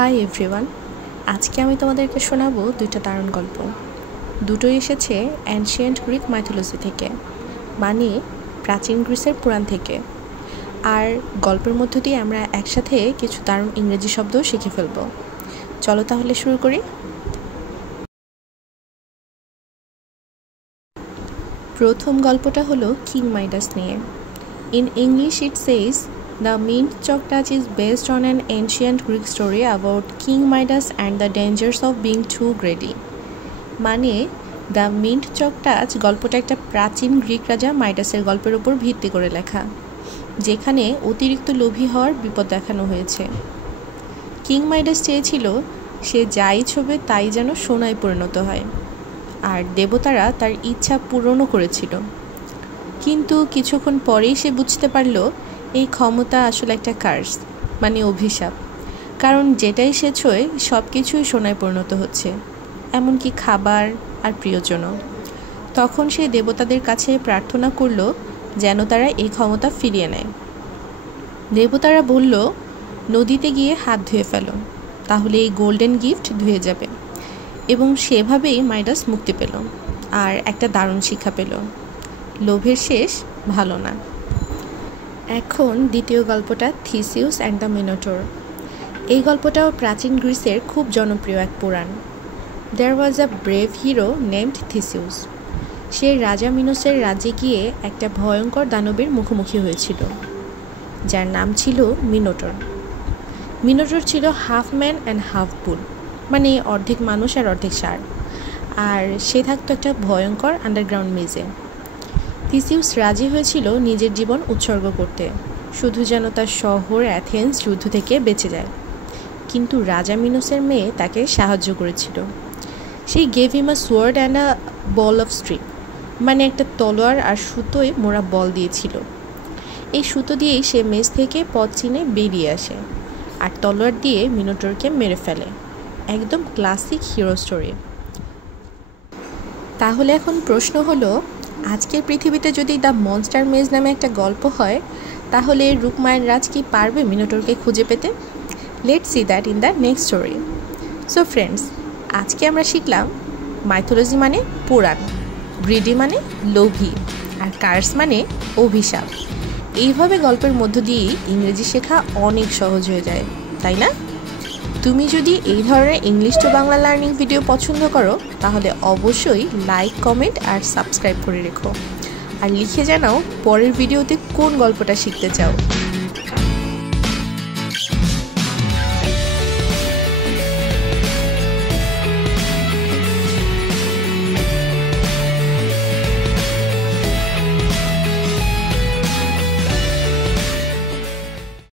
Hi everyone, আজকে আমি তোমাদেরকে শোনাবো দুইটা দারুণ গল্প। দুটোই এসেছে অ্যানশিয়েন্ট গ্রিক মাইথোলজি থেকে, মানে প্রাচীন গ্রিসের পুরাণ থেকে। আর গল্পের মধ্য দিয়ে আমরা একসাথে কিছু দারুণ ইংরেজি শব্দও শিখে ফেলব। চলো তাহলে শুরু করি। প্রথম গল্পটা হলো কিং মাইডাস নিয়ে। In English it Sage, The Mint Chalk Touch is based on an ancient Greek story about King Midas and the dangers of being too greedy. মানে দ্য মিন্ট চক টাচ গল্পটা একটা প্রাচীন Greek রাজা মাইডাসের গল্পের উপর ভিত্তি করে লেখা, যেখানে অতিরিক্ত লোভী হওয়ার বিপদ দেখানো হয়েছে। কিং মাইডাস চেয়েছিল সে যাই ছোবে তাই যেন সোনায় পরিণত হয়, আর দেবতারা তার ইচ্ছা পূরণও করেছিল। কিন্তু কিছুক্ষণ পরেই সে বুঝতে পারল এই ক্ষমতা আসলে একটা কার্স, মানে অভিশাপ। কারণ যেটাই সে ছোঁয় সব কিছুই সোনায় পরিণত হচ্ছে, এমনকি খাবার আর প্রিয়জনও। তখন সে দেবতাদের কাছে প্রার্থনা করল যেন তারা এই ক্ষমতা ফিরিয়ে নেয়। দেবতারা বলল, নদীতে গিয়ে হাত ধুয়ে ফেলো, তাহলে এই গোল্ডেন গিফট ধুয়ে যাবে। এবং সেভাবেই মাইডাস মুক্তি পেল আর একটা দারুণ শিক্ষা পেল, লোভের শেষ ভালো না। এখন দ্বিতীয় গল্পটা থিসিউস অ্যান্ড দ্য মিনোটর। এই গল্পটাও প্রাচীন গ্রিসের খুব জনপ্রিয় এক পুরাণ। There was a brave hero named Theseus. সে রাজা মিনোসের রাজ্যে গিয়ে একটা ভয়ঙ্কর দানবের মুখোমুখি হয়েছিল, যার নাম ছিল মিনোটর। মিনোটর ছিল হাফ ম্যান অ্যান্ড হাফ বুল, মানে অর্ধেক মানুষ আর অর্ধেক ষাঁড়। আর সে থাকতো একটা ভয়ঙ্কর আন্ডারগ্রাউন্ড মেজে। থিসিউস রাজি হয়েছিল নিজের জীবন উৎসর্গ করতে, শুধু যেন তার শহর অ্যাথেন্স যুদ্ধ থেকে বেঁচে যায়। কিন্তু রাজা মিনোসের মেয়ে তাকে সাহায্য করেছিল। সে gave him a sword and a ball of string, মানে একটা তলোয়ার আর সুতোয় মোড়া বল দিয়েছিল। এই সুতো দিয়েই সে মেজ থেকে পথ চিনে বেরিয়ে আসে, আর তলোয়ার দিয়ে মিনোটরকে মেরে ফেলে। একদম ক্লাসিক হিরো স্টোরি। তাহলে এখন প্রশ্ন হলো, আজকের পৃথিবীতে যদি দ্য মনস্টার মেজ নামে একটা গল্প হয়, তাহলে রূপমায়ের রাজ কি পারবে মিনোটরকে খুঁজে পেতে? Let's see that in the next story. So friends, আজকে আমরা শিখলাম মাইথোলজি মানে পুরাণ, গ্রিডি মানে লোভী, আর কার্স মানে অভিশাপ। এইভাবে গল্পের মধ্য দিয়েই ইংরেজি শেখা অনেক সহজ হয়ে যায়, তাই না? তুমি যদি এই ধরনের English to Bangla learning video পছন্দ করো, তাহলে অবশ্যই লাইক, কমেন্ট আর সাবস্ক্রাইব করে রেখো। আর লিখে জানাও পরের ভিডিওতে কোন গল্পটা শিখতে চাও।